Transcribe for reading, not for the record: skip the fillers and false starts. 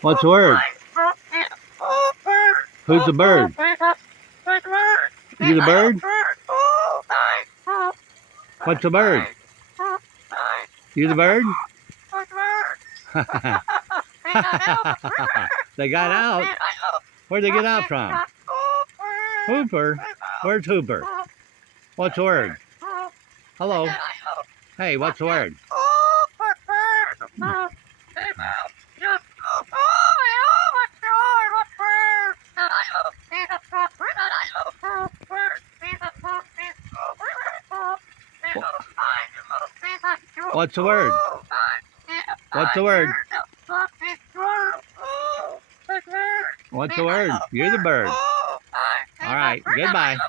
What's the word? Who's the bird? You the bird? What's the bird? You the bird? They got out. Where'd they get out from? Hooper? Where's Hooper? What's the word? Hello. Hey, what's the word? What's the word? What's the word? What's the word? You're the bird. All right, goodbye.